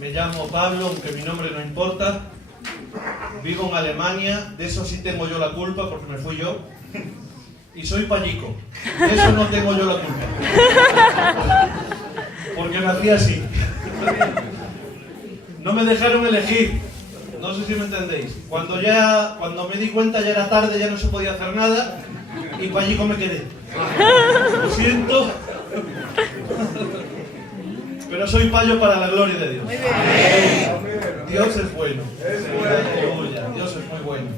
Me llamo Pablo, aunque mi nombre no importa. Vivo en Alemania, de eso sí tengo yo la culpa porque me fui yo. Y soy payico, de eso no tengo yo la culpa. Porque nací así. No me dejaron elegir, no sé si me entendéis. Cuando me di cuenta ya era tarde, ya no se podía hacer nada. Y payico me quedé. Lo siento. Pero soy payo para la gloria de Dios. Dios es bueno. Aleluya. Dios es muy bueno.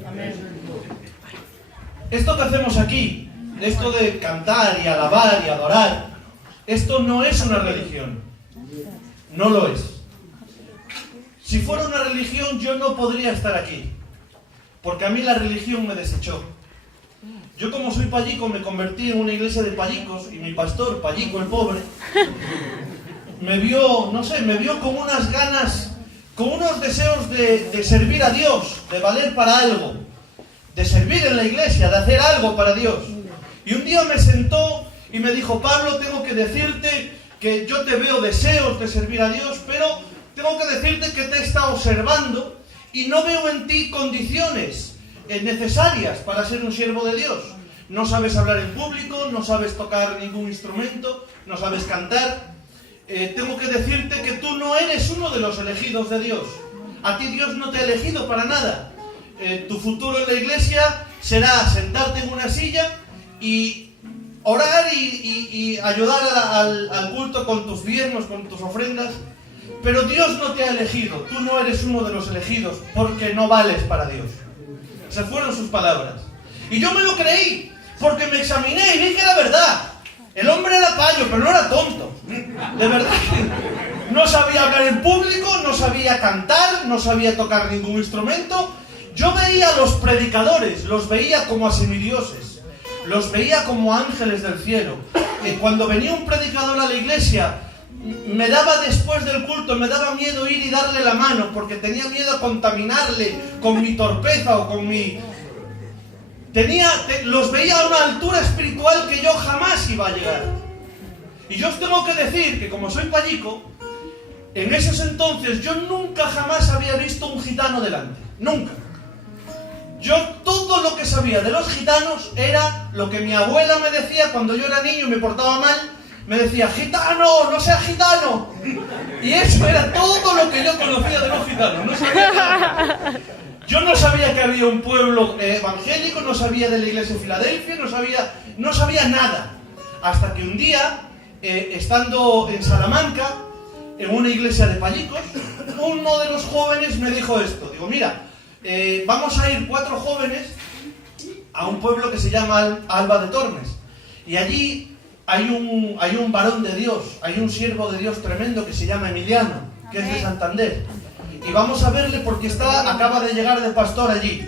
Esto que hacemos aquí, esto de cantar y alabar y adorar, esto no es una religión. No lo es. Si fuera una religión, yo no podría estar aquí. Porque a mí la religión me desechó. Yo, como soy payico, me convertí en una iglesia de payicos y mi pastor, payico el pobre, me vio, no sé, me vio con unas ganas, con unos deseos de servir a Dios, de valer para algo, de servir en la iglesia, de hacer algo para Dios. Y un día me sentó y me dijo: Pablo, tengo que decirte que yo te veo deseos de servir a Dios, pero tengo que decirte que te he estado observando y no veo en ti condiciones necesarias para ser un siervo de Dios. No sabes hablar en público, no sabes tocar ningún instrumento, no sabes cantar. Tengo que decirte que tú no eres uno de los elegidos de Dios. A ti Dios no te ha elegido para nada. Tu futuro en la iglesia será sentarte en una silla y orar y ayudar al culto con tus diezmos, con tus ofrendas. Pero Dios no te ha elegido. Tú no eres uno de los elegidos porque no vales para Dios. Esas fueron sus palabras. Y yo me lo creí, porque me examiné y vi que era verdad. El hombre era payo, pero no era tonto. De verdad que no sabía hablar en público, no sabía cantar, no sabía tocar ningún instrumento. Yo veía a los predicadores, los veía como a semidioses, los veía como ángeles del cielo. Cuando venía un predicador a la iglesia, me daba, después del culto, me daba miedo ir y darle la mano, porque tenía miedo a contaminarle con mi torpeza o con mi... Los veía a una altura espiritual que yo jamás iba a llegar. Y yo os tengo que decir que, como soy payico, en esos entonces yo nunca jamás había visto un gitano delante. Nunca. Yo todo lo que sabía de los gitanos era lo que mi abuela me decía cuando yo era niño y me portaba mal. Me decía: gitano, no seas gitano. Y eso era todo lo que yo conocía de los gitanos. No sabía nada. Yo no sabía que había un pueblo evangélico, no sabía de la iglesia de Filadelfia, no sabía nada. Hasta que un día, estando en Salamanca, en una iglesia de payicos, uno de los jóvenes me dijo esto. Digo: mira, vamos a ir 4 jóvenes a un pueblo que se llama Alba de Tormes. Y allí hay un varón de Dios, hay un siervo de Dios tremendo que se llama Emiliano, que es de Santander. Y vamos a verle porque acaba de llegar de pastor allí.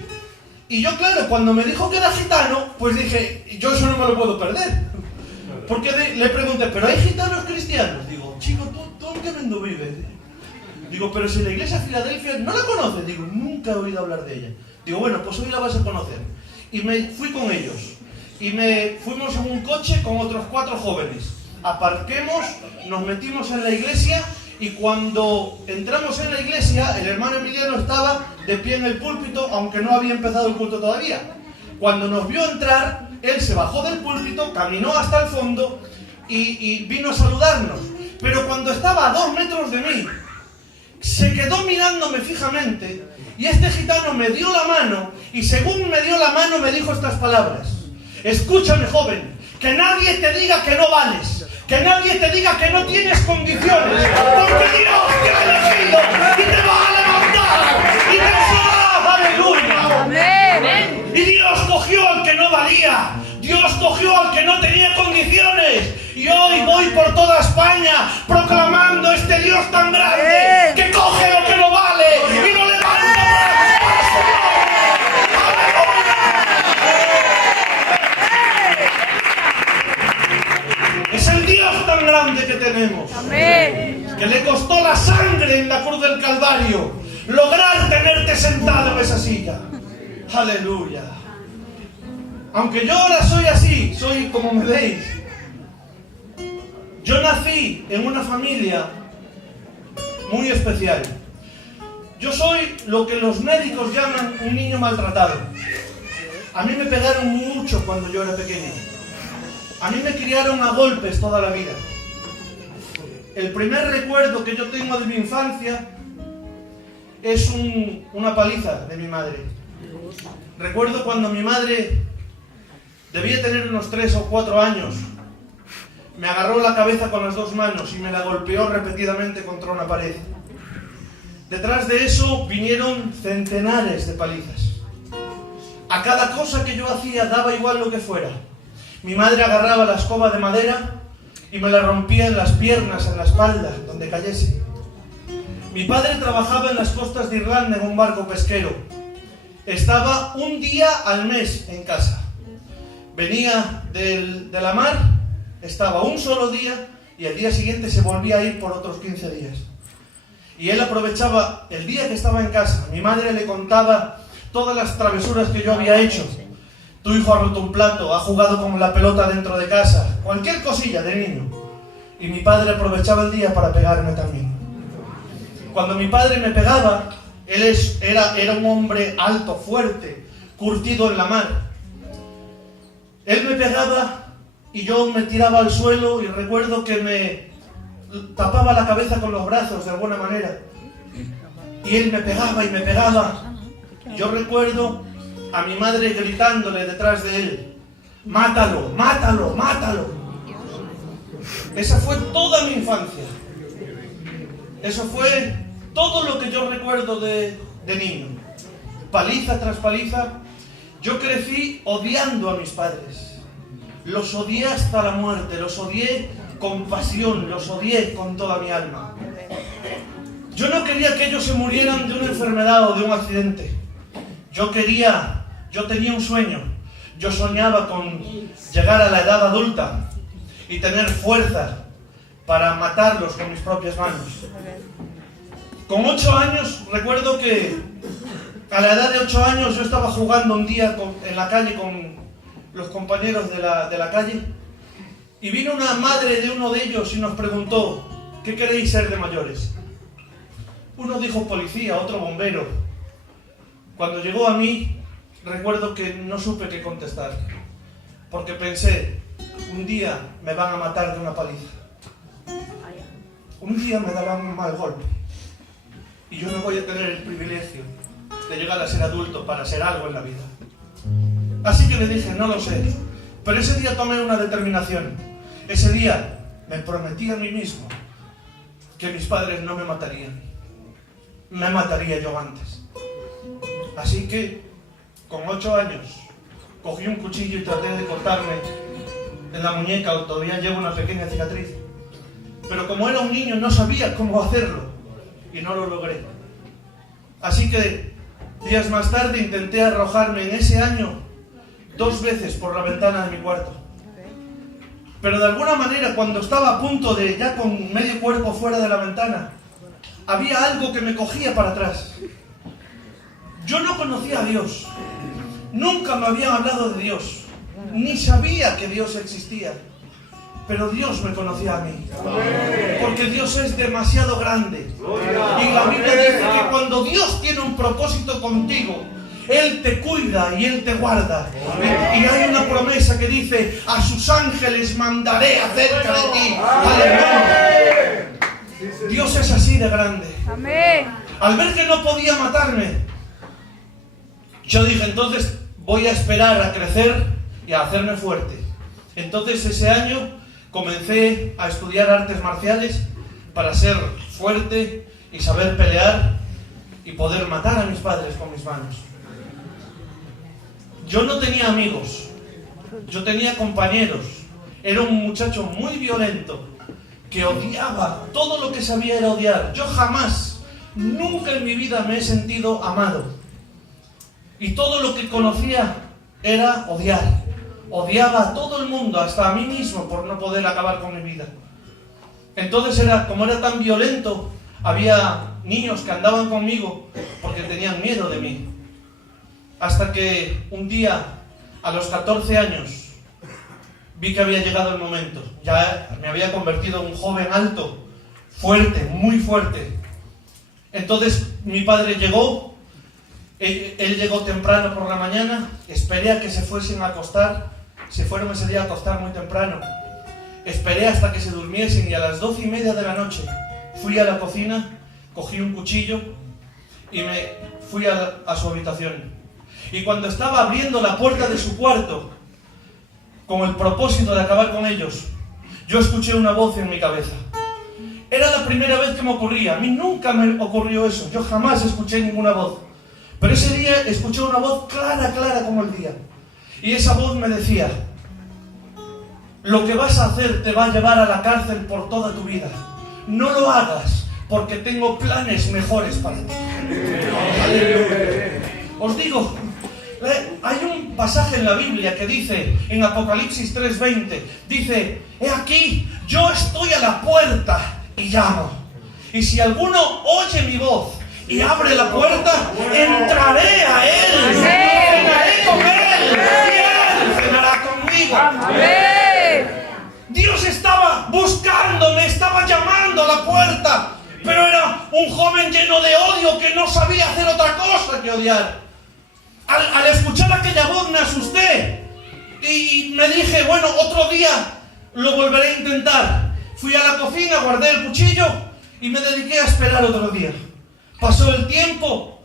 Y yo, claro, cuando me dijo que era gitano, pues dije: yo eso no me lo puedo perder. Porque le pregunté: ¿pero hay gitanos cristianos? Digo: chico, ¿tú en qué mundo vives? Digo: pero si la iglesia de Filadelfia no la conoces. Digo: nunca he oído hablar de ella. Digo: bueno, pues hoy la vas a conocer. Y me fui con ellos. Y fuimos en un coche con otros 4 jóvenes. Aparquemos, nos metimos en la iglesia. Y cuando entramos en la iglesia, el hermano Emiliano estaba de pie en el púlpito, aunque no había empezado el culto todavía. Cuando nos vio entrar, él se bajó del púlpito, caminó hasta el fondo y vino a saludarnos. Pero cuando estaba a 2 metros de mí, se quedó mirándome fijamente, y este gitano me dio la mano, y según me dio la mano me dijo estas palabras: escúchame, joven, que nadie te diga que no vales. Que nadie te diga que no tienes condiciones, porque Dios te ha elegido y te va a levantar y te va. ¡Aleluya! ¡Amén! Y Dios cogió al que no valía, Dios cogió al que no tenía condiciones, y hoy voy por toda España proclamando este Dios tan grande que coge lo que no vale y lo levanta para su gloria. Es el Dios tan grande que tenemos. Amén. Que le costó la sangre en la cruz del Calvario lograr tenerte sentado en esa silla. Aleluya. Aunque yo ahora soy así, soy como me veis. Yo nací en una familia muy especial. Yo soy lo que los médicos llaman un niño maltratado. A mí me pegaron mucho cuando yo era pequeño. A mí me criaron a golpes toda la vida. El primer recuerdo que yo tengo de mi infancia es una paliza de mi madre. Recuerdo cuando mi madre debía tener unos 3 o 4 años. Me agarró la cabeza con las 2 manos y me la golpeó repetidamente contra una pared. Detrás de eso vinieron centenares de palizas. A cada cosa que yo hacía daba igual lo que fuera. Mi madre agarraba la escoba de madera y me la rompía en las piernas, en la espalda, donde cayese. Mi padre trabajaba en las costas de Irlanda en un barco pesquero. Estaba un día al mes en casa. Venía de la mar, estaba un solo día y al día siguiente se volvía a ir por otros 15 días. Y él aprovechaba el día que estaba en casa. Mi madre le contaba todas las travesuras que yo había hecho. Tu hijo ha roto un plato, ha jugado con la pelota dentro de casa, cualquier cosilla de niño. Y mi padre aprovechaba el día para pegarme también. Cuando mi padre me pegaba, él era un hombre alto, fuerte, curtido en la mar. Él me pegaba y yo me tiraba al suelo y recuerdo que me tapaba la cabeza con los brazos de alguna manera. Y él me pegaba y me pegaba. Y yo recuerdo a mi madre gritándole detrás de él: ¡mátalo, mátalo, mátalo! Esa fue toda mi infancia. Eso fue todo lo que yo recuerdo de niño. Paliza tras paliza. Yo crecí odiando a mis padres. Los odié hasta la muerte, los odié con pasión, los odié con toda mi alma. Yo no quería que ellos se murieran de una enfermedad o de un accidente. Yo tenía un sueño. Yo soñaba con llegar a la edad adulta y tener fuerza para matarlos con mis propias manos. Con 8 años, recuerdo que a la edad de 8 años yo estaba jugando un día en la calle con los compañeros de la calle y vino una madre de uno de ellos y nos preguntó: ¿qué queréis ser de mayores? Uno dijo policía, otro bombero. Cuando llegó a mí, recuerdo que no supe qué contestar, porque pensé: un día me van a matar de una paliza. Un día me darán un mal golpe. Y yo no voy a tener el privilegio de llegar a ser adulto para ser algo en la vida. Así que le dije: no lo sé. Pero ese día tomé una determinación. Ese día me prometí a mí mismo que mis padres no me matarían. Me mataría yo antes. Así que, con 8 años, cogí un cuchillo y traté de cortarme en la muñeca. Todavía llevo una pequeña cicatriz. Pero como era un niño no sabía cómo hacerlo y no lo logré. Así que días más tarde intenté arrojarme en ese año 2 veces por la ventana de mi cuarto. Pero de alguna manera, cuando estaba a punto de, ya con medio cuerpo fuera de la ventana, había algo que me cogía para atrás. Yo no conocía a Dios. Nunca me habían hablado de Dios. Ni sabía que Dios existía. Pero Dios me conocía a mí. Porque Dios es demasiado grande. Y la Biblia dice que cuando Dios tiene un propósito contigo, Él te cuida y Él te guarda. Y hay una promesa que dice: a sus ángeles mandaré acerca de ti. ¡Aleluya! Dios es así de grande. Al ver que no podía matarme, yo dije: entonces voy a esperar a crecer y a hacerme fuerte. Entonces ese año comencé a estudiar artes marciales para ser fuerte y saber pelear y poder matar a mis padres con mis manos. Yo no tenía amigos, yo tenía compañeros. Era un muchacho muy violento que odiaba, todo lo que sabía era odiar. Yo jamás, nunca en mi vida me he sentido amado. Y todo lo que conocía era odiar. Odiaba a todo el mundo, hasta a mí mismo, por no poder acabar con mi vida. Entonces como era tan violento, había niños que andaban conmigo porque tenían miedo de mí. Hasta que un día, a los 14 años, vi que había llegado el momento. Ya me había convertido en un joven alto, fuerte, muy fuerte. Entonces mi padre llegó, él llegó temprano por la mañana, esperé a que se fuesen a acostar, se fueron ese día a acostar muy temprano, esperé hasta que se durmiesen y a las 12:30 de la noche fui a la cocina, cogí un cuchillo y me fui a su habitación. Y cuando estaba abriendo la puerta de su cuarto, con el propósito de acabar con ellos, yo escuché una voz en mi cabeza. Era la primera vez que me ocurría, a mí nunca me ocurrió eso, yo jamás escuché ninguna voz. Pero ese día escuché una voz clara, clara como el día. Y esa voz me decía: lo que vas a hacer te va a llevar a la cárcel por toda tu vida. No lo hagas, porque tengo planes mejores para ti. Os digo, hay un pasaje en la Biblia que dice, en Apocalipsis 3:20, dice: he aquí, yo estoy a la puerta y llamo. Y si alguno oye mi voz y abre la puerta, entraré a él, cenaré con él y él cenará conmigo. Amén. Dios estaba buscándome, estaba llamando a la puerta, pero era un joven lleno de odio que no sabía hacer otra cosa que odiar. Al escuchar aquella voz me asusté y me dije, bueno, otro día lo volveré a intentar. Fui a la cocina, guardé el cuchillo y me dediqué a esperar otro día. Pasó el tiempo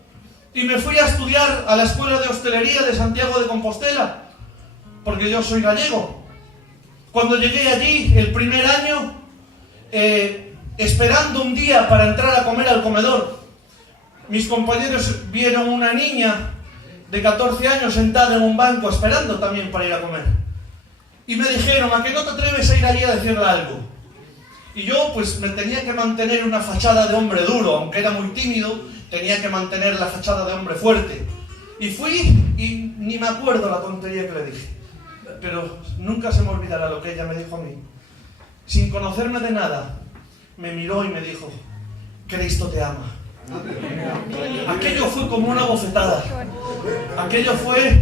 y me fui a estudiar a la Escuela de Hostelería de Santiago de Compostela, porque yo soy gallego. Cuando llegué allí, el primer año, esperando un día para entrar a comer al comedor, mis compañeros vieron una niña de 14 años sentada en un banco esperando también para ir a comer. Y me dijeron: ¿a qué no te atreves a ir allí a decirle algo? Y yo pues me tenía que mantener una fachada de hombre duro, aunque era muy tímido, tenía que mantener la fachada de hombre fuerte. Y fui y ni me acuerdo la tontería que le dije, pero nunca se me olvidará lo que ella me dijo a mí. Sin conocerme de nada, me miró y me dijo: Cristo te ama. Aquello fue como una bofetada. Aquello fue...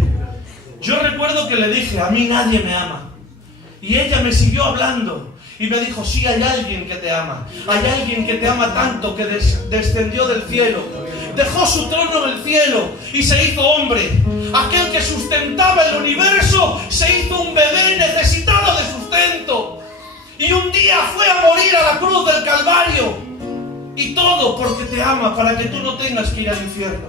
Yo recuerdo que le dije: a mí nadie me ama. Y ella me siguió hablando y me dijo: sí, hay alguien que te ama. Hay alguien que te ama tanto que descendió del cielo, dejó su trono en el cielo y se hizo hombre. Aquel que sustentaba el universo se hizo un bebé necesitado de sustento. Y un día fue a morir a la cruz del Calvario. Y todo porque te ama, para que tú no tengas que ir al infierno.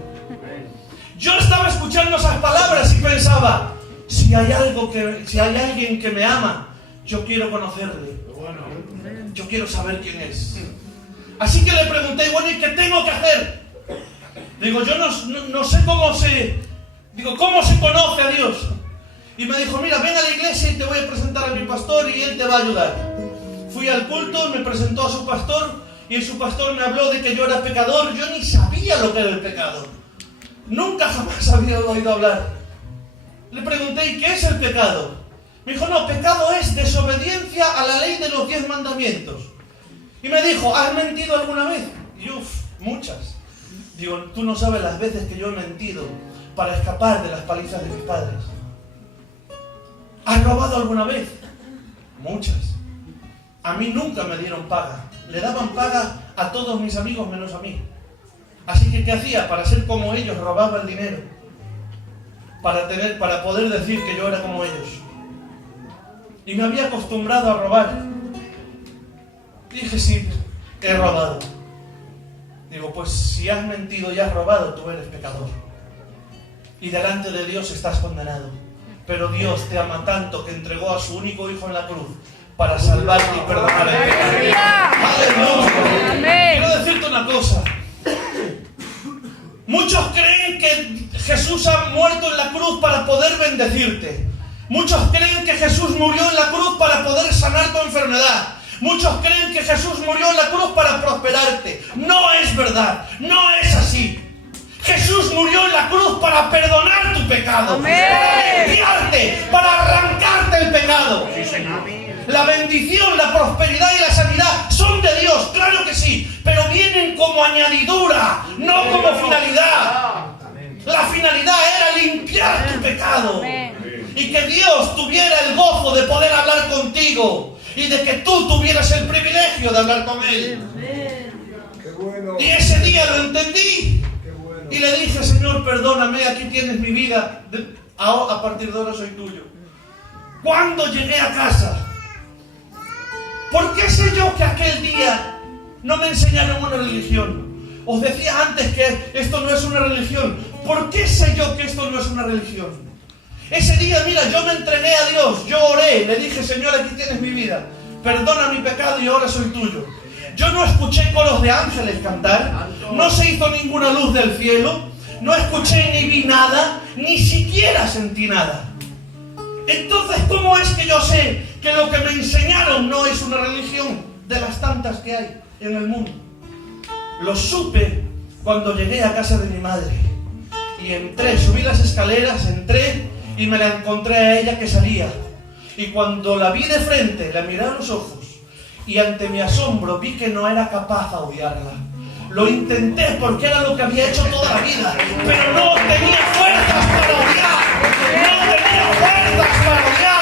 Yo estaba escuchando esas palabras y pensaba: si hay alguien que me ama, yo quiero conocerle. Yo quiero saber quién es. Así que le pregunté: bueno, ¿y qué tengo que hacer? Digo, yo no sé cómo se conoce a Dios. Y me dijo: mira, ven a la iglesia y te voy a presentar a mi pastor y él te va a ayudar. Fui al culto, me presentó a su pastor y su pastor me habló de que yo era pecador. Yo ni sabía lo que era el pecado. Nunca jamás había oído hablar. Le pregunté: ¿y qué es el pecado? Me dijo: no, pecado es desobediencia a la ley de los 10 mandamientos. Y me dijo: ¿has mentido alguna vez? Y yo: muchas. Digo, tú no sabes las veces que yo he mentido para escapar de las palizas de mis padres. ¿Has robado alguna vez? Muchas. A mí nunca me dieron paga. Le daban paga a todos mis amigos menos a mí. Así que, ¿qué hacía? Para ser como ellos, robaba el dinero. Para poder decir que yo era como ellos. Y me había acostumbrado a robar. Dije: sí, he robado. Digo: pues si has mentido y has robado, tú eres pecador. Y delante de Dios estás condenado. Pero Dios te ama tanto que entregó a su único hijo en la cruz para salvarte y perdonar el pecado. ¡Aleluya! Amén. Quiero decirte una cosa. Muchos creen que Jesús ha muerto en la cruz para poder bendecirte. Muchos creen que Jesús murió en la cruz para poder sanar tu enfermedad. Muchos creen que Jesús murió en la cruz para prosperarte. No es verdad, no es así. Jesús murió en la cruz para perdonar tu pecado, para limpiarte, para arrancarte el pecado. La bendición, la prosperidad y la sanidad son de Dios, claro que sí, pero vienen como añadidura, no como finalidad. La finalidad era limpiar tu pecado y que Dios tuviera el gozo de poder hablar contigo y de que tú tuvieras el privilegio de hablar con Él. Y ese día lo entendí. Y le dije, Señor, perdóname, aquí tienes mi vida. A partir de ahora soy tuyo. Cuando llegué a casa, ¿por qué sé yo que aquel día no me enseñaron una religión? Os decía antes que esto no es una religión. ¿Por qué sé yo que esto no es una religión? Ese día, mira, yo me entregué a Dios, yo oré, le dije, Señor, aquí tienes mi vida. Perdona mi pecado y ahora soy tuyo. Yo no escuché coros de ángeles cantar, no se hizo ninguna luz del cielo, no escuché ni vi nada, ni siquiera sentí nada. Entonces, ¿cómo es que yo sé que lo que me enseñaron no es una religión de las tantas que hay en el mundo? Lo supe cuando llegué a casa de mi madre y entré, subí las escaleras, entré y me la encontré a ella que salía. Y cuando la vi de frente, la miré a los ojos y ante mi asombro vi que no era capaz de odiarla. Lo intenté porque era lo que había hecho toda la vida, pero no tenía fuerzas para odiar. No tenía fuerzas para odiar.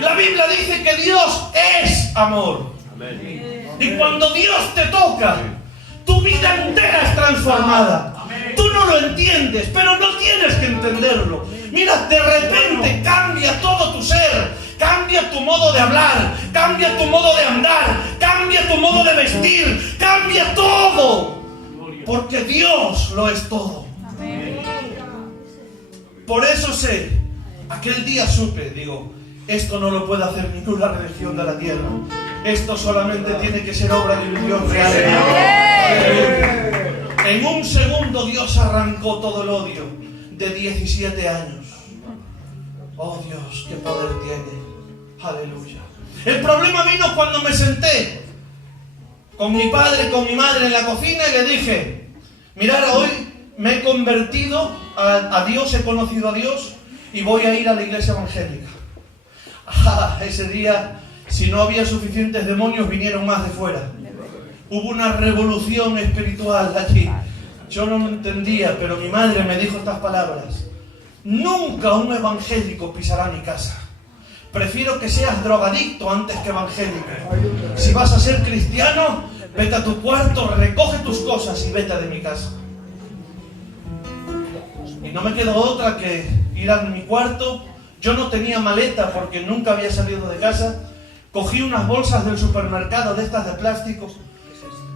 La Biblia dice que Dios es amor. Y cuando Dios te toca, tu vida entera es transformada. Tú no lo entiendes, pero no tienes que entenderlo. Mira, de repente cambia todo tu ser. Cambia tu modo de hablar, cambia tu modo de andar, cambia tu modo de vestir, cambia todo. Porque Dios lo es todo. Por eso sé, aquel día supe, digo, esto no lo puede hacer ninguna religión de la tierra. Esto solamente tiene que ser obra de un Dios real. En un segundo Dios arrancó todo el odio de 17 años. Oh Dios, qué poder tiene. Aleluya. El problema vino cuando me senté con mi padre, con mi madre en la cocina y le dije, mirad, hoy me he convertido a Dios, he conocido a Dios y voy a ir a la iglesia evangélica. Ese día, si no había suficientes demonios, vinieron más de fuera. Hubo una revolución espiritual allí. Yo no lo entendía, pero mi madre me dijo estas palabras: nunca un evangélico pisará mi casa. Prefiero que seas drogadicto antes que evangélico. Si vas a ser cristiano, vete a tu cuarto, recoge tus cosas y vete de mi casa. Y no me quedó otra que ir a mi cuarto. Yo no tenía maleta porque nunca había salido de casa. Cogí unas bolsas del supermercado de estas de plástico,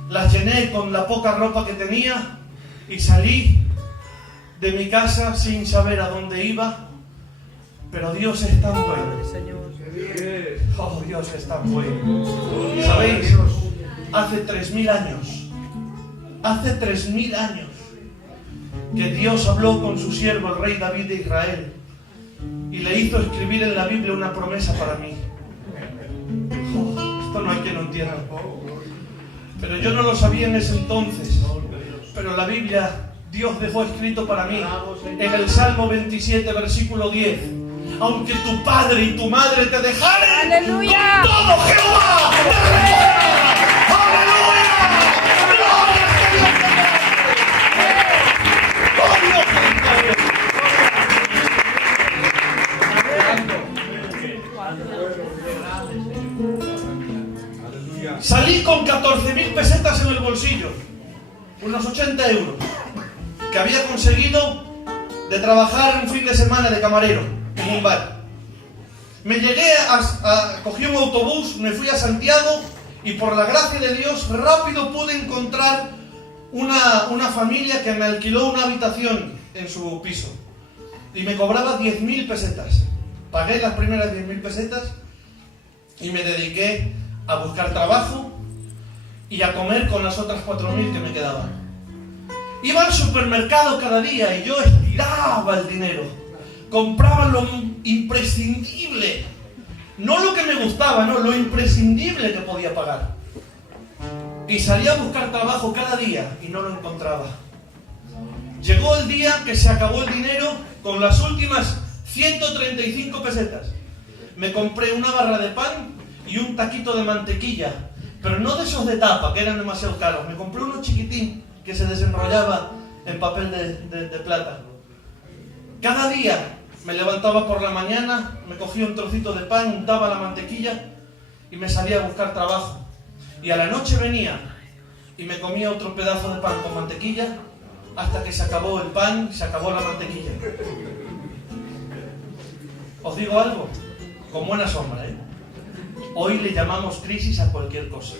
las llené con la poca ropa que tenía y salí de mi casa sin saber a dónde iba. Pero Dios es tan bueno. Oh, Dios es tan bueno. ¿Sabéis? Hace 3.000 años que Dios habló con su siervo, el rey David de Israel, y le hizo escribir en la Biblia una promesa para mí. Oh, esto no hay quien lo entienda. Pero yo no lo sabía en ese entonces. Pero la Biblia, Dios dejó escrito para mí en el Salmo 27, versículo 10. Aunque tu padre y tu madre te dejaren, ¡aleluya!, con todo Jehová te recogerá. ¡Aleluya! ¡Gloria a Dios! ¡Aleluya! Salí con 14.000 pesetas en el bolsillo, unos 80 euros, que había conseguido de trabajar un fin de semana de camarero en un bar. Me llegué cogí un autobús, me fui a Santiago y por la gracia de Dios rápido pude encontrar una familia que me alquiló una habitación en su piso y me cobraba 10.000 pesetas. Pagué las primeras 10.000 pesetas y me dediqué a buscar trabajo y a comer con las otras 4.000 que me quedaban. Iba al supermercado cada día y yo estiraba el dinero. Compraba lo imprescindible, no lo que me gustaba, no, lo imprescindible que podía pagar. Y salía a buscar trabajo cada día y no lo encontraba. Llegó el día que se acabó el dinero con las últimas 135 pesetas. Me compré una barra de pan y un taquito de mantequilla, pero no de esos de tapa, que eran demasiado caros. Me compré uno chiquitín que se desenrollaba en papel de plata. Cada día me levantaba por la mañana, me cogía un trocito de pan, untaba la mantequilla y me salía a buscar trabajo. Y a la noche venía y me comía otro pedazo de pan con mantequilla hasta que se acabó el pan, se acabó la mantequilla. Os digo algo, con buena sombra, ¿eh? Hoy le llamamos crisis a cualquier cosa.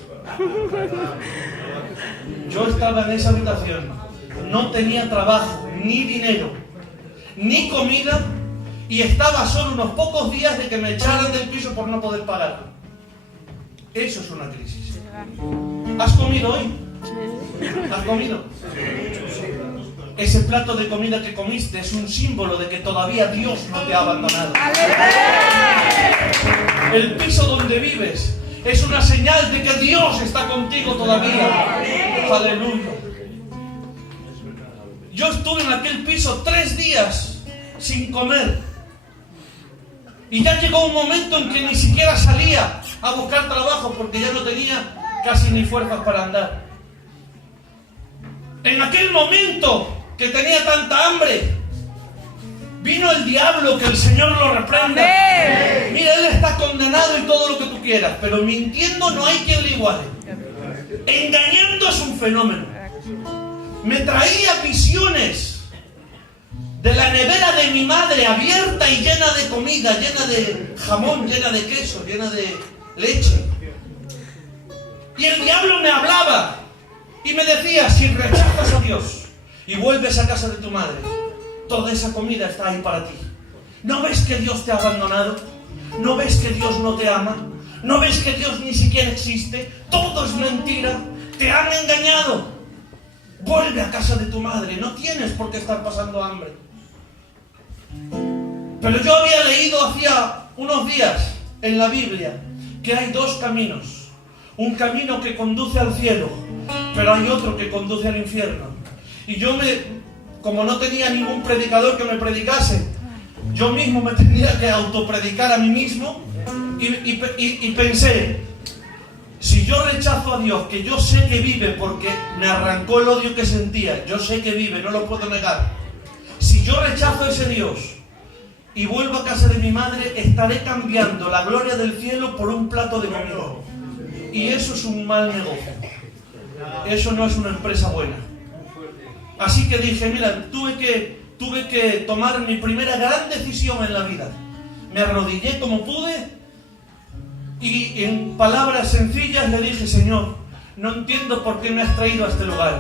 Yo estaba en esa habitación, no tenía trabajo, ni dinero, ni comida, y estaba solo unos pocos días de que me echaran del piso por no poder pagar. Eso es una crisis. ¿Has comido hoy? ¿Has comido? Ese plato de comida que comiste es un símbolo de que todavía Dios no te ha abandonado. El piso donde vives es una señal de que Dios está contigo todavía. Aleluya. Yo estuve en aquel piso 3 días sin comer. Y ya llegó un momento en que ni siquiera salía a buscar trabajo porque ya no tenía casi ni fuerzas para andar. En aquel momento que tenía tanta hambre, vino el diablo, que el Señor lo reprenda. Amén. Mira, él está condenado y todo lo que tú quieras, pero mintiendo no hay quien le iguale. Engañando es un fenómeno. Me traía visiones de la nevera de mi madre abierta y llena de comida, llena de jamón, llena de queso, llena de leche. Y el diablo me hablaba y me decía: si rechazas a Dios y vuelves a casa de tu madre, toda esa comida está ahí para ti. ¿No ves que Dios te ha abandonado? ¿No ves que Dios no te ama? ¿No ves que Dios ni siquiera existe? Todo es mentira. Te han engañado. Vuelve a casa de tu madre. No tienes por qué estar pasando hambre. Pero yo había leído hacía unos días en la Biblia que hay 2 caminos. Un camino que conduce al cielo, pero hay otro que conduce al infierno. Y yo como no tenía ningún predicador que me predicase, yo mismo me tenía que autopredicar a mí mismo y pensé: si yo rechazo a Dios, que yo sé que vive porque me arrancó el odio que sentía, yo sé que vive, no lo puedo negar. Si yo rechazo a ese Dios y vuelvo a casa de mi madre, estaré cambiando la gloria del cielo por un plato de comida. Y eso es un mal negocio. Eso no es una empresa buena. Así que dije: mira, tuve que tomar mi primera gran decisión en la vida. Me arrodillé como pude y en palabras sencillas le dije: Señor, no entiendo por qué me has traído a este lugar,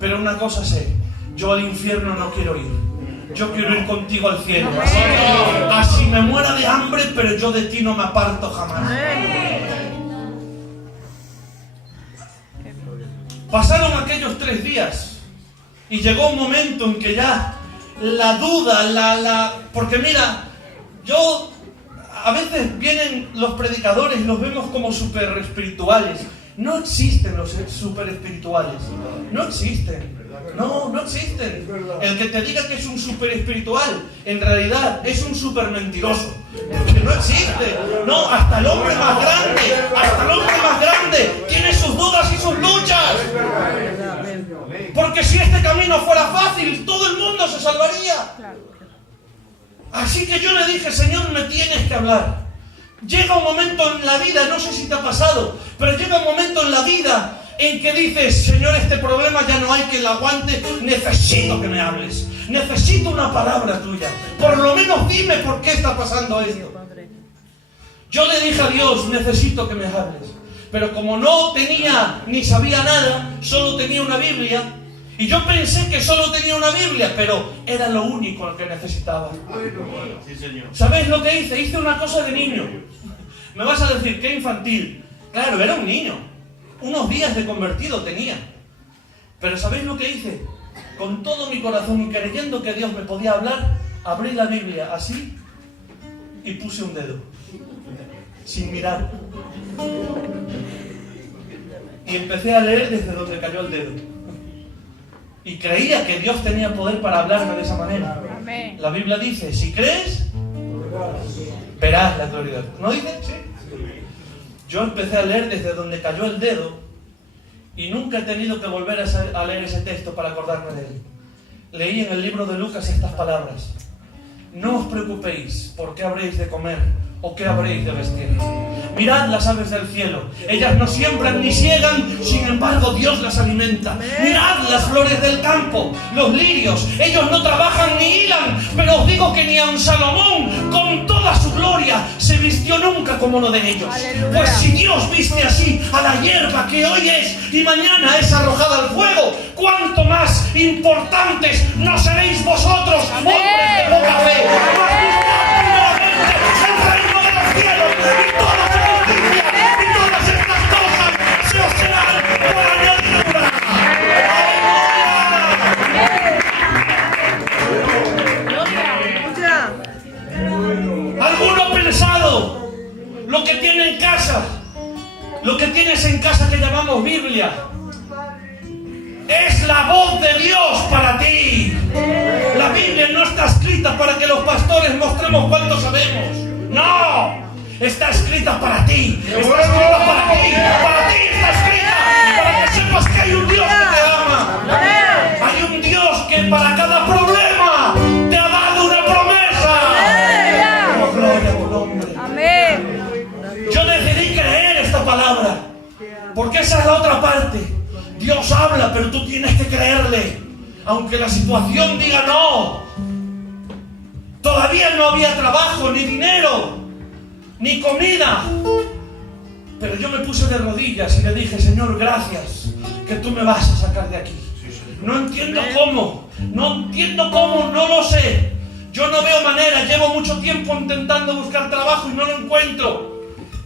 pero una cosa sé: yo al infierno no quiero ir. Yo quiero ir contigo al cielo. Así me muera de hambre, pero yo de ti no me aparto jamás. Pasaron aquellos 3 días. Y llegó un momento en que ya la duda, porque mira, a veces vienen los predicadores y los vemos como súper espirituales. No existen los súper espirituales. No existen. No existen. El que te diga que es un súper espiritual, en realidad es un súper mentiroso. Porque no existe. No, hasta el hombre más grande tiene sus dudas y sus luchas. Porque si este camino fuera fácil, todo el mundo se salvaría. Así que yo le dije: Señor, me tienes que hablar. Llega un momento en la vida, no sé si te ha pasado, pero llega un momento en la vida en que dices: Señor, este problema ya no hay que lo aguante, necesito que me hables. Necesito una palabra tuya. Por lo menos dime por qué está pasando esto. Yo le dije a Dios: necesito que me hables. Pero como no tenía ni sabía nada, solo tenía una Biblia. Y yo pensé que solo tenía una Biblia, pero era lo único que necesitaba. ¿Sabéis lo que hice? Hice una cosa de niño. Me vas a decir: qué infantil. Claro, era un niño. Unos días de convertido tenía. Pero ¿sabéis lo que hice? Con todo mi corazón y creyendo que Dios me podía hablar, abrí la Biblia así y puse un dedo, sin mirar. Y empecé a leer desde donde cayó el dedo. Y creía que Dios tenía poder para hablarme de esa manera. Amén. La Biblia dice: si crees, verás la gloria de Dios. ¿No dice? Sí. Yo empecé a leer desde donde cayó el dedo y nunca he tenido que volver a leer ese texto para acordarme de él. Leí en el libro de Lucas estas palabras: no os preocupéis por qué habréis de comer o qué habréis de vestir. Mirad las aves del cielo. Ellas no siembran ni siegan, sin embargo Dios las alimenta. Mirad las flores del campo, los lirios. Ellos no trabajan ni hilan, pero os digo que ni aun Salomón, con toda su gloria, se vistió nunca como uno de ellos. Aleluya. Pues si Dios viste así a la hierba que hoy es y mañana es arrojada al fuego, ¿cuánto más importantes no seréis vosotros, hombres de poca fe? El reino de los cielos y toda su justicia y todas estas cosas se os serán por añadidura. Alguno ha pensado lo que tiene en casa, lo que tienes en casa que llamamos Biblia, es la voz de Dios para ti. La Biblia no está escrita para que los pastores mostremos cuánto sabemos. No, está escrita para ti. Está escrita para ti. Para ti está escrita. Para que sepas que hay un Dios que te ama. Hay un Dios que para cada problema te ha dado una promesa. Oh, gloria a tu nombre. Amén. Yo decidí creer esta palabra, porque esa es la otra parte. Dios habla, pero tú tienes que creerle, aunque la situación diga no. Todavía no había trabajo, ni dinero, ni comida, pero yo me puse de rodillas y le dije: Señor, gracias, que tú me vas a sacar de aquí. No entiendo cómo, no lo sé. Yo no veo manera, llevo mucho tiempo intentando buscar trabajo y no lo encuentro.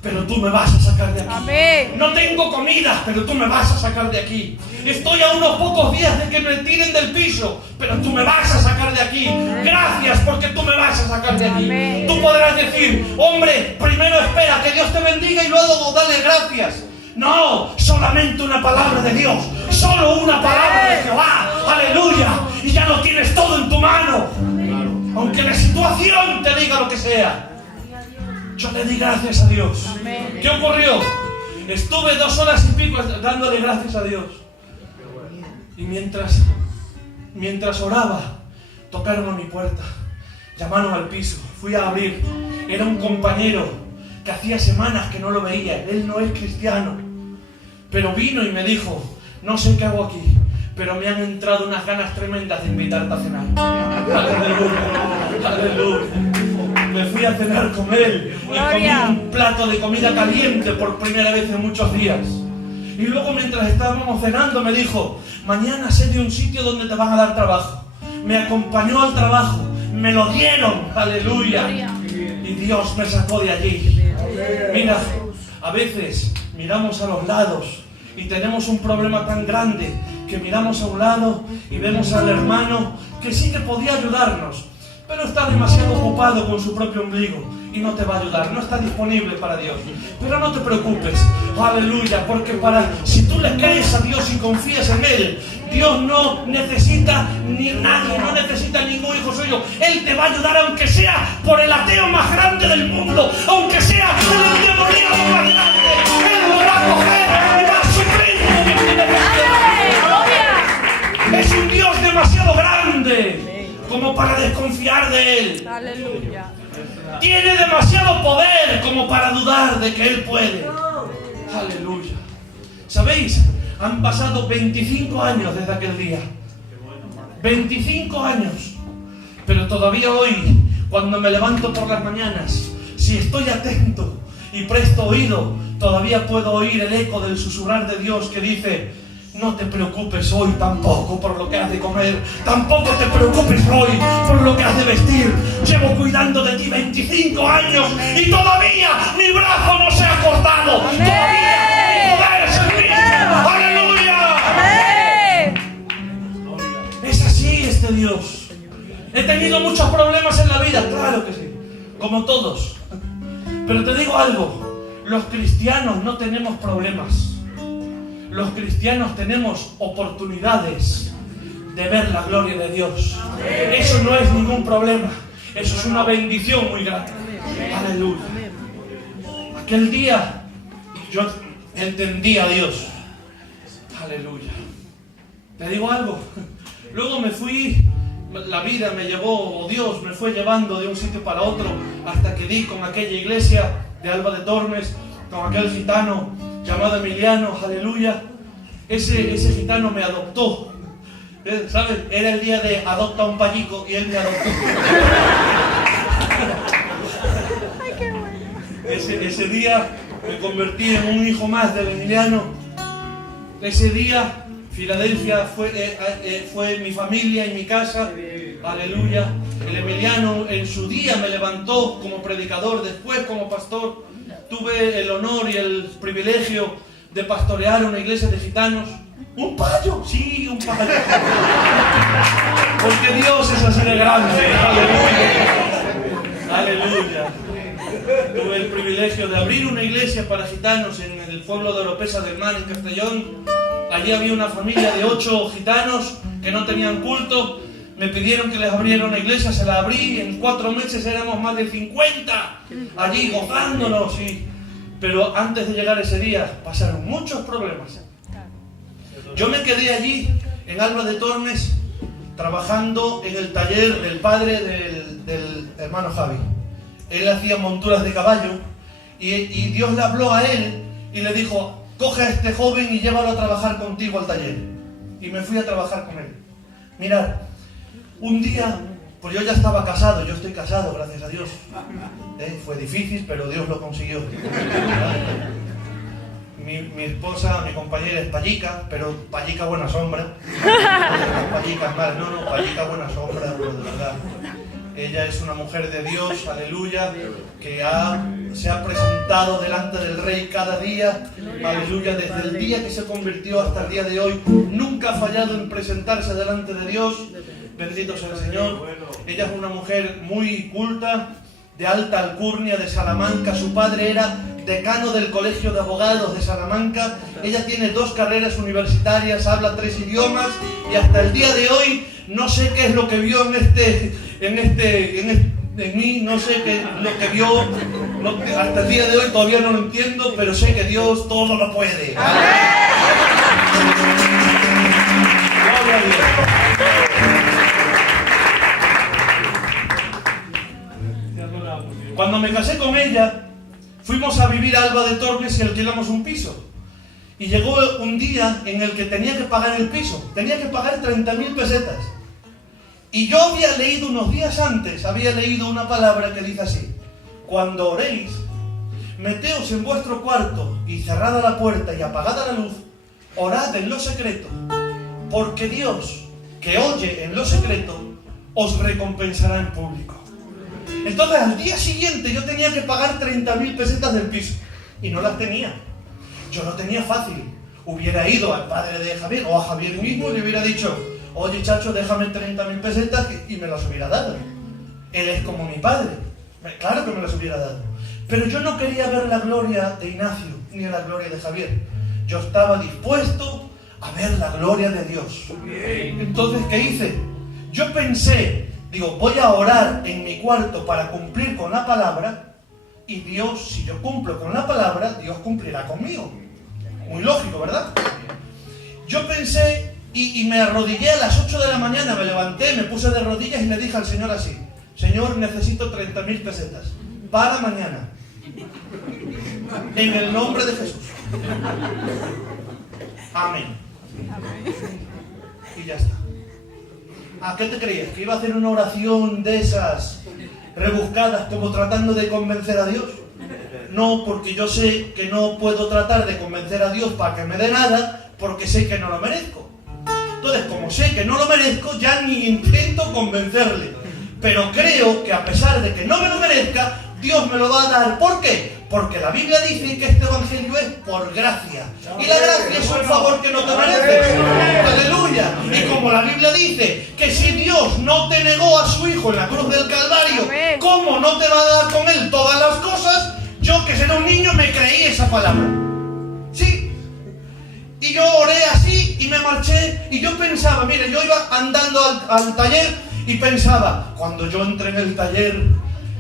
Pero tú me vas a sacar de aquí. Amén. No tengo comida, pero tú me vas a sacar de aquí. Estoy a unos pocos días de que me tiren del piso, pero tú me vas a sacar de aquí. Gracias, porque tú me vas a sacar de aquí. Amén. Tú podrás decir: hombre, primero espera que Dios te bendiga y luego dale gracias. No, solamente una palabra de Dios, solo una palabra de Jehová. Aleluya. Y ya lo tienes todo en tu mano. Aunque la situación te diga lo que sea, yo le di gracias a Dios. Amén. ¿Qué ocurrió? Estuve 2 horas y pico dándole gracias a Dios. Y mientras oraba, tocaron a mi puerta, llamaron al piso, fui a abrir. Era un compañero que hacía semanas que no lo veía. Él no es cristiano, pero vino y me dijo: no sé qué hago aquí, pero me han entrado unas ganas tremendas de invitarte a cenar. Aleluya, aleluya. Me fui a cenar con él y comí un plato de comida caliente por primera vez en muchos días. Y luego, mientras estábamos cenando, me dijo: mañana sé de un sitio donde te van a dar trabajo. Me acompañó al trabajo, me lo dieron, aleluya. Y Dios me sacó de allí. Mira, a veces miramos a los lados y tenemos un problema tan grande que miramos a un lado y vemos al hermano que sí que podía ayudarnos, pero está demasiado ocupado con su propio ombligo y no te va a ayudar, no está disponible para Dios. Pero no te preocupes, aleluya, porque si tú le crees a Dios y confías en Él, Dios no necesita ni nadie, no necesita ningún hijo suyo. Él te va a ayudar, aunque sea por el ateo más grande del mundo, aunque sea el endemoniado más grande. Él lo va a coger y va a suplir lo que tiene que hacer. Es un Dios demasiado grande como para desconfiar de Él. Aleluya. Tiene demasiado poder como para dudar de que Él puede. Aleluya. ¿Sabéis? Han pasado 25 años desde aquel día. 25 años. Pero todavía hoy, cuando me levanto por las mañanas, si estoy atento y presto oído, todavía puedo oír el eco del susurrar de Dios que dice: no te preocupes hoy tampoco por lo que has de comer, tampoco te preocupes hoy por lo que has de vestir. Llevo cuidando de ti 25 años y todavía mi brazo no se ha cortado. ¡Amén! Todavía mi poder es el mismo. ¡Aleluya! ¡Amén! Es así este Dios. He tenido muchos problemas en la vida, claro que sí, como todos. Pero te digo algo, los cristianos no tenemos problemas. Los cristianos tenemos oportunidades de ver la gloria de Dios. Eso no es ningún problema. Eso es una bendición muy grande. Aleluya. Aquel día yo entendí a Dios. Aleluya. ¿Te digo algo? Luego me fui, la vida me llevó, o Dios me fue llevando de un sitio para otro, hasta que di con aquella iglesia de Alba de Tormes, con aquel gitano llamado Emiliano, aleluya. Ese gitano me adoptó. ¿Sabes? Era el día de adopta a un payico y él me adoptó. Ay, qué bueno. Ese día me convertí en un hijo más del Emiliano. Ese día Filadelfia fue mi familia y mi casa. Aleluya. El Emiliano en su día me levantó como predicador, después como pastor. Tuve el honor y el privilegio de pastorear una iglesia de gitanos. ¡Un payo! Sí, un payo. Porque Dios es así de grande. Aleluya. Aleluya. Tuve el privilegio de abrir una iglesia para gitanos en el pueblo de Oropesa del Mar, en Castellón. Allí había una familia de 8 gitanos que no tenían culto. Me pidieron que les abriera una iglesia, se la abrí. En 4 meses éramos más de 50 allí gozándonos. Pero antes de llegar ese día pasaron muchos problemas. Yo me quedé allí en Alba de Tormes trabajando en el taller del padre del hermano Javi. Él hacía monturas de caballo y Dios le habló a él y le dijo: coge a este joven y llévalo a trabajar contigo al taller. Y me fui a trabajar con él. Mirad, un día, pues yo ya estaba casado, yo estoy casado, gracias a Dios. Fue difícil, pero Dios lo consiguió. Mi esposa, mi compañera es payica, pero payica buena sombra. Payica es mala, no, payica buena sombra, de verdad. Ella es una mujer de Dios, aleluya, que se ha presentado delante del Rey cada día, aleluya, desde el día que se convirtió hasta el día de hoy. Nunca ha fallado en presentarse delante de Dios. Bendito sea el Señor. Ella es una mujer muy culta, de alta alcurnia, de Salamanca. Su padre era decano del Colegio de Abogados de Salamanca. Ella tiene 2 carreras universitarias, habla 3 idiomas y hasta el día de hoy no sé qué es lo que vio en mí, no sé qué es lo que vio. Hasta el día de hoy todavía no lo entiendo, pero sé que Dios todo lo puede. Gloria a Dios. Cuando me casé con ella, fuimos a vivir a Alba de Tormes y alquilamos un piso. Y llegó un día en el que tenía que pagar el piso. Tenía que pagar 30.000 pesetas. Y yo había leído unos días antes, había leído una palabra que dice así: cuando oréis, meteos en vuestro cuarto y cerrada la puerta y apagada la luz, orad en lo secreto, porque Dios, que oye en lo secreto, os recompensará en público. Entonces al día siguiente yo tenía que pagar 30.000 pesetas del piso y no las tenía. Yo lo tenía fácil. Hubiera ido al padre de Javier o a Javier mismo y le hubiera dicho: oye chacho, déjame 30.000 pesetas, y me las hubiera dado. Él es como mi padre. Claro que me las hubiera dado. Pero yo no quería ver la gloria de Ignacio ni la gloria de Javier. Yo estaba dispuesto a ver la gloria de Dios. Entonces, ¿qué hice? Yo pensé, digo, voy a orar en mi cuarto para cumplir con la palabra, y Dios, si yo cumplo con la palabra, Dios cumplirá conmigo. Muy lógico, ¿verdad? Yo pensé y me arrodillé a las 8 de la mañana, me levanté, me puse de rodillas y le dije al Señor así: Señor, necesito 30.000 pesetas para mañana, en el nombre de Jesús. Amén. Y ya está. ¿A qué te creías? ¿Que iba a hacer una oración de esas rebuscadas como tratando de convencer a Dios? No, porque yo sé que no puedo tratar de convencer a Dios para que me dé nada, porque sé que no lo merezco. Entonces, como sé que no lo merezco, ya ni intento convencerle. Pero creo que a pesar de que no me lo merezca, Dios me lo va a dar. ¿Por qué? Porque la Biblia dice que este evangelio es por gracia. Y la gracia es un favor que no te mereces. Aleluya. Y como la Biblia dice que si Dios no te negó a su Hijo en la cruz del Calvario, ¿cómo no te va a dar con Él todas las cosas? Yo, que era un niño, me creí esa palabra. Sí. Y yo oré así y me marché. Y yo pensaba, mire, yo iba andando al taller y pensaba: cuando yo entre en el taller,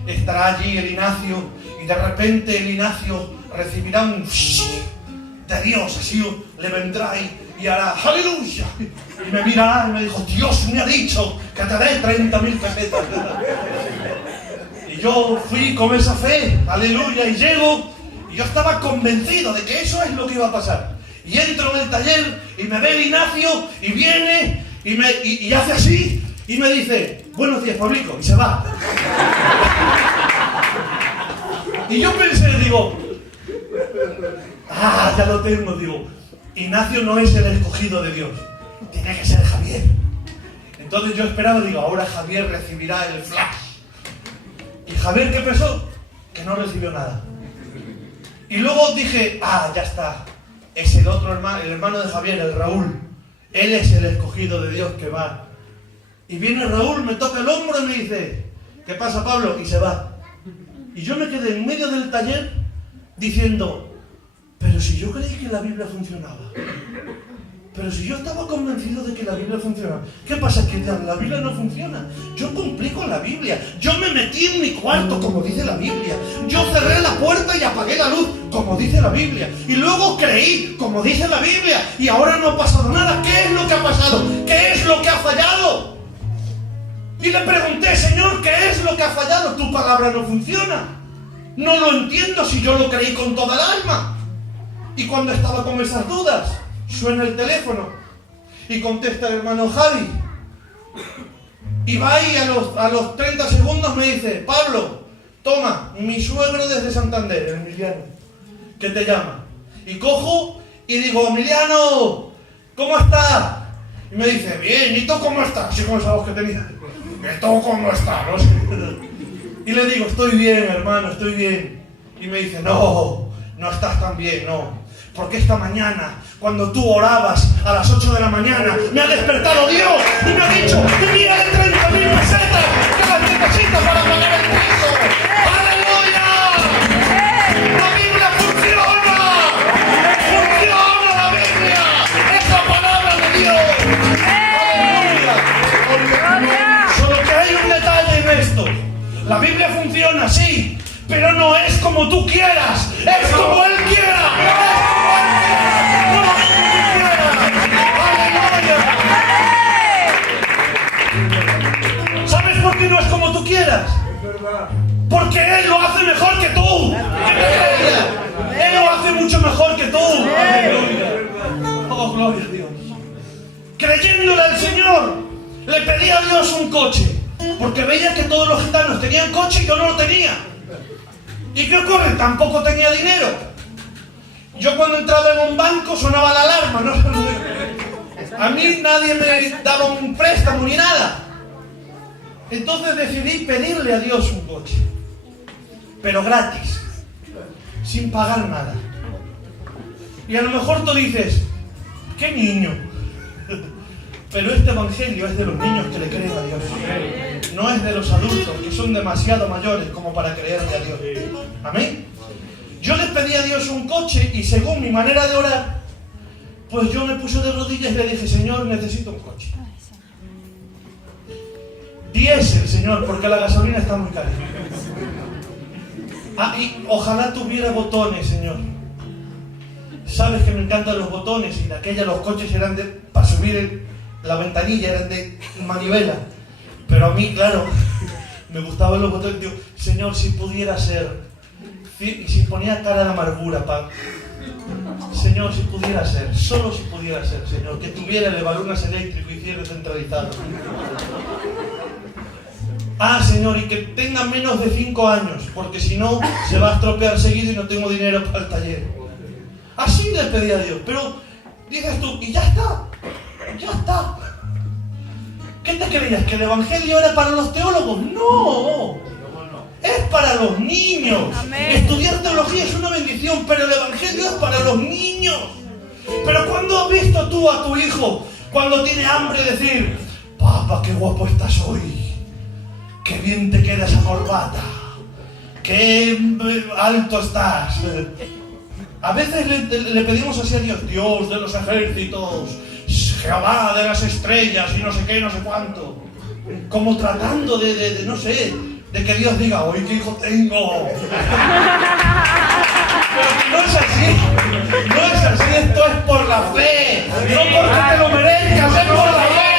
estará allí el Ignacio, y de repente el Ignacio recibirá un de Dios, así le vendrá y hará aleluya, y me mirará y me dijo: Dios me ha dicho que te dé 30.000 pesetas. Y yo fui con esa fe, aleluya, y llego Y yo estaba convencido de que eso es lo que iba a pasar. Y entro en el taller y me ve el Ignacio y viene y hace así y me dice: buenos días, Pablico, y se va. Y yo pensé, digo, ya lo tengo, digo, Ignacio no es el escogido de Dios, tiene que ser Javier. Entonces yo esperaba, digo, ahora Javier recibirá el flash. ¿Y Javier qué pensó? Que no recibió nada. Y luego dije, ya está, es el otro hermano, el hermano de Javier, el Raúl. Él es el escogido de Dios que va. Y viene Raúl, me toca el hombro y me dice: ¿qué pasa, Pablo? Y se va. Y yo me quedé en medio del taller diciendo: pero si yo creí que la Biblia funcionaba, pero si yo estaba convencido de que la Biblia funcionaba, ¿qué pasa? Que la Biblia no funciona. Yo cumplí con la Biblia, yo me metí en mi cuarto, como dice la Biblia, yo cerré la puerta y apagué la luz, como dice la Biblia, y luego creí, como dice la Biblia, y ahora no ha pasado nada. ¿Qué es lo que ha pasado? ¿Qué es lo que ha fallado? Y le pregunté: Señor, ¿qué es lo que ha fallado? Tu palabra no funciona. No lo entiendo si yo lo creí con toda el alma. Y cuando estaba con esas dudas, suena el teléfono y contesta el hermano Javi. Y va ahí a los 30 segundos me dice: Pablo, toma, mi suegro desde Santander, el Emiliano, que te llama. Y cojo y digo: Emiliano, ¿cómo estás? Y me dice: bien, ¿y tú cómo estás? Así como esa voz que tenía. ¿Y tú cómo estás? ¿No? Y le digo: estoy bien, hermano, estoy bien. Y me dice: no estás tan bien, no. Porque esta mañana, cuando tú orabas a las 8 de la mañana, me ha despertado Dios y me ha dicho: envíale 30.000 pesetas que las necesitas para pagar el piso. ¡Aleluya! ¡La Biblia funciona! ¡Funciona la Biblia! ¡Es la palabra de Dios! ¡Aleluya! Solo que hay un detalle en esto. La Biblia funciona, sí, pero no es como tú quieras, es como Él quiera. ¿Sabes por qué no es como tú quieras? Porque Él lo hace mejor que tú. Él lo hace mucho mejor que tú. Oh, gloria a Dios. Creyéndole al Señor, le pedí a Dios un coche, porque veía que todos los gitanos tenían coche y yo no lo tenía. ¿Y qué ocurre? Tampoco tenía dinero. Yo cuando entraba en un banco sonaba la alarma, ¿no? A mí nadie me daba un préstamo ni nada. Entonces decidí pedirle a Dios un coche, pero gratis, sin pagar nada. Y a lo mejor tú dices: ¿qué niño? Pero este evangelio es de los niños que le creen a Dios. No es de los adultos que son demasiado mayores como para creerle a Dios. ¿Amén? Yo le pedí a Dios un coche y según mi manera de orar, pues yo me puse de rodillas y le dije: Señor, necesito un coche. Diésel, Señor, porque la gasolina está muy cara. Y ojalá tuviera botones, Señor. Sabes que me encantan los botones y de aquella los coches eran para subir la ventanilla, eran de manivela. Pero a mí, claro, me gustaban los botones. Digo: Señor, si pudiera ser. Y si ponía cara de amargura, Señor, si pudiera ser, solo si pudiera ser, Señor, que tuviera el balones eléctrico y cierre centralizado. Señor, y que tenga menos de 5 años, porque si no, se va a estropear seguido y no tengo dinero para el taller. Así le pedí a Dios, pero dices tú: y ya está. ¿Qué te creías? ¿Que el evangelio era para los teólogos? No, es para los niños. Amén. Estudiar teología es una bendición, pero el evangelio es para los niños. Pero ¿cuándo has visto tú a tu hijo, cuando tiene hambre, decir: papá, qué guapo estás hoy, qué bien te queda esa corbata, qué alto estás? A veces le pedimos así a Dios: Dios de los ejércitos, Jehová de las estrellas y no sé qué, no sé cuánto. Como tratando de no sé, de que Dios diga: hoy qué hijo tengo. Pero que no es así, esto es por la fe, no porque te lo merezcas, es por la fe.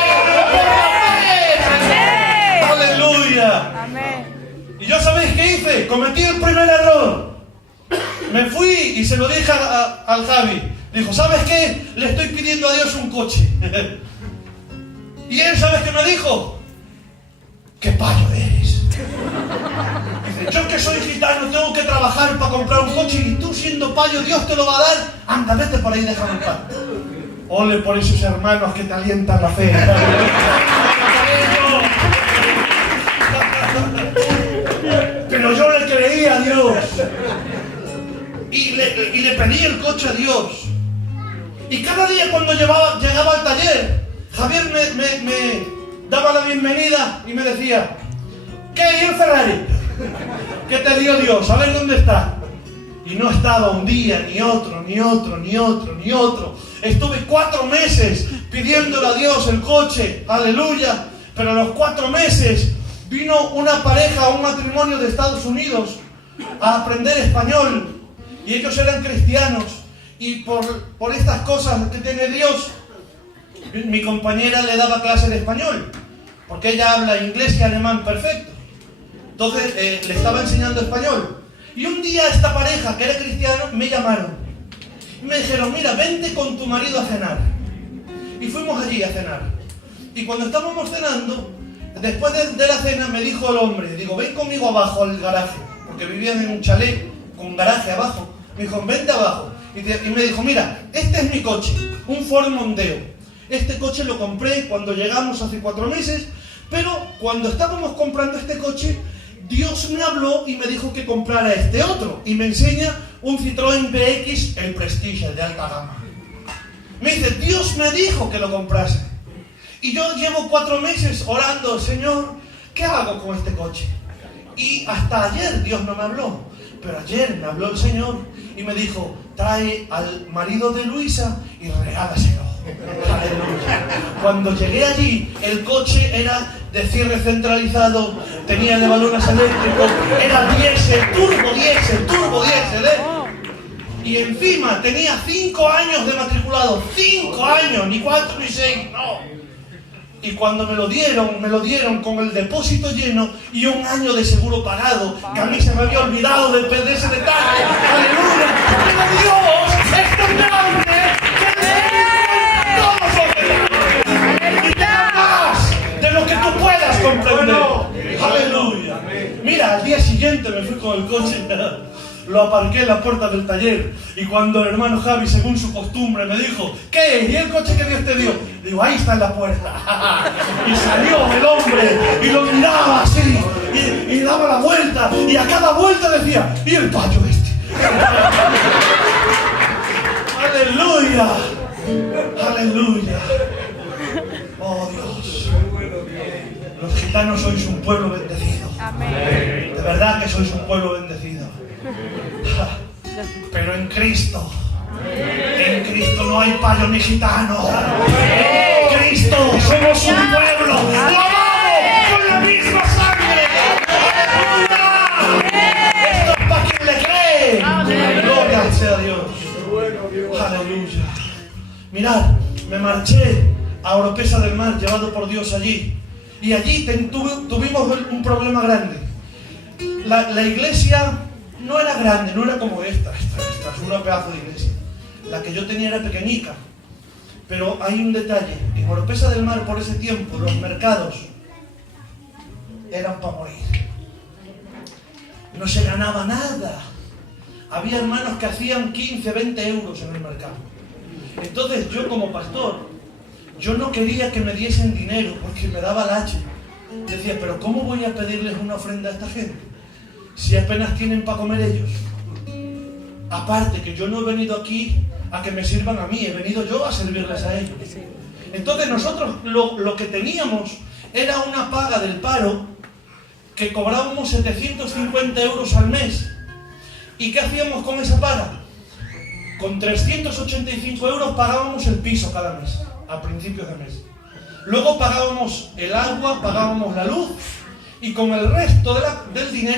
Aleluya. Amén. Y yo, ¿sabéis qué hice? Cometí el primer error. Me fui y se lo dije al Javi. Dijo, ¿sabes qué? Le estoy pidiendo a Dios un coche. Y él, ¿sabes qué me dijo? ¡Qué payo eres! Dice, yo que soy gitano tengo que trabajar para comprar un coche y tú siendo payo Dios te lo va a dar. Anda, vete por ahí, déjame en paz. Ole por esos hermanos que te alientan la fe. Pero yo le creí a Dios. Y le pedí el coche a Dios. Y cada día cuando llegaba al taller, Javier me daba la bienvenida y me decía, ¿qué? ¿Y el Ferrari? ¿Qué te dio Dios? A ver dónde está. Y no estaba un día, ni otro, ni otro, ni otro, ni otro. Estuve 4 meses pidiéndole a Dios el coche, aleluya. Pero a los 4 meses vino una pareja, un matrimonio de Estados Unidos a aprender español. Y ellos eran cristianos. Y por estas cosas que tiene Dios, mi compañera le daba clase de español. Porque ella habla inglés y alemán perfecto. Entonces le estaba enseñando español. Y un día esta pareja, que era cristiano, me llamaron. Y me dijeron, mira, vente con tu marido a cenar. Y fuimos allí a cenar. Y cuando estábamos cenando, después de la cena me dijo el hombre, digo, ven conmigo abajo al garaje. Porque vivían en un chalet con garaje abajo. Me dijo, vente abajo. Y me dijo, mira, este es mi coche, un Ford Mondeo. Este coche lo compré cuando llegamos hace 4 meses, pero cuando estábamos comprando este coche, Dios me habló y me dijo que comprara este otro. Y me enseña un Citroën BX, el Prestige, el de alta gama. Me dice, Dios me dijo que lo comprase. Y yo llevo 4 meses orando, Señor, ¿qué hago con este coche? Y hasta ayer Dios no me habló. Pero ayer me habló el Señor y me dijo, trae al marido de Luisa y regálaselo. Aleluya. Cuando llegué allí, el coche era de cierre centralizado, tenía levadores eléctricos, era diésel, turbo diésel, Y encima tenía 5 años de matriculado, 5 años, ni 4 ni 6, no. Y cuando me lo dieron con el depósito lleno y 1 año de seguro pagado, que a mí se me había olvidado de perder ese detalle. ¡Aleluya! ¡Pero Dios es tan grande que todos son grandes! Y te da más de lo que tú puedas comprender. ¡Aleluya! Mira, al día siguiente me fui con el coche, lo aparqué en la puerta del taller y cuando el hermano Javi, según su costumbre, me dijo, ¿qué? ¿Y el coche que Dios te dio? Digo, ahí está en la puerta. Y salió el hombre y lo miraba así y daba la vuelta y a cada vuelta decía, ¿y el payo este? ¡Aleluya! ¡Aleluya! ¡Oh Dios! Los gitanos sois un pueblo bendecido. De verdad que sois un pueblo bendecido. Pero en Cristo no hay payo ni gitano. En Cristo somos un pueblo lavado con la misma sangre. Esto es para quien le cree. Gloria sea Dios. Aleluya. Mirad, me marché a Oropesa del Mar, llevado por Dios allí. Y allí tuvimos un problema grande. La iglesia no era grande, no era como esta es una pedazo de iglesia. La que yo tenía era pequeñica. Pero hay un detalle. En Oropesa del Mar, por ese tiempo, los mercados eran para morir. No se ganaba nada. Había hermanos que hacían 15, 20 euros en el mercado. Entonces yo como pastor, yo no quería que me diesen dinero porque me daba lache. Decía, pero ¿cómo voy a pedirles una ofrenda a esta gente si apenas tienen para comer ellos? Aparte que yo no he venido aquí a que me sirvan a mí, he venido yo a servirles a ellos. Entonces nosotros lo que teníamos era una paga del paro que cobrábamos 750 euros al mes. ¿Y qué hacíamos con esa paga? Con 385 euros pagábamos el piso cada mes, a principios de mes. Luego pagábamos el agua, pagábamos la luz y con el resto del dinero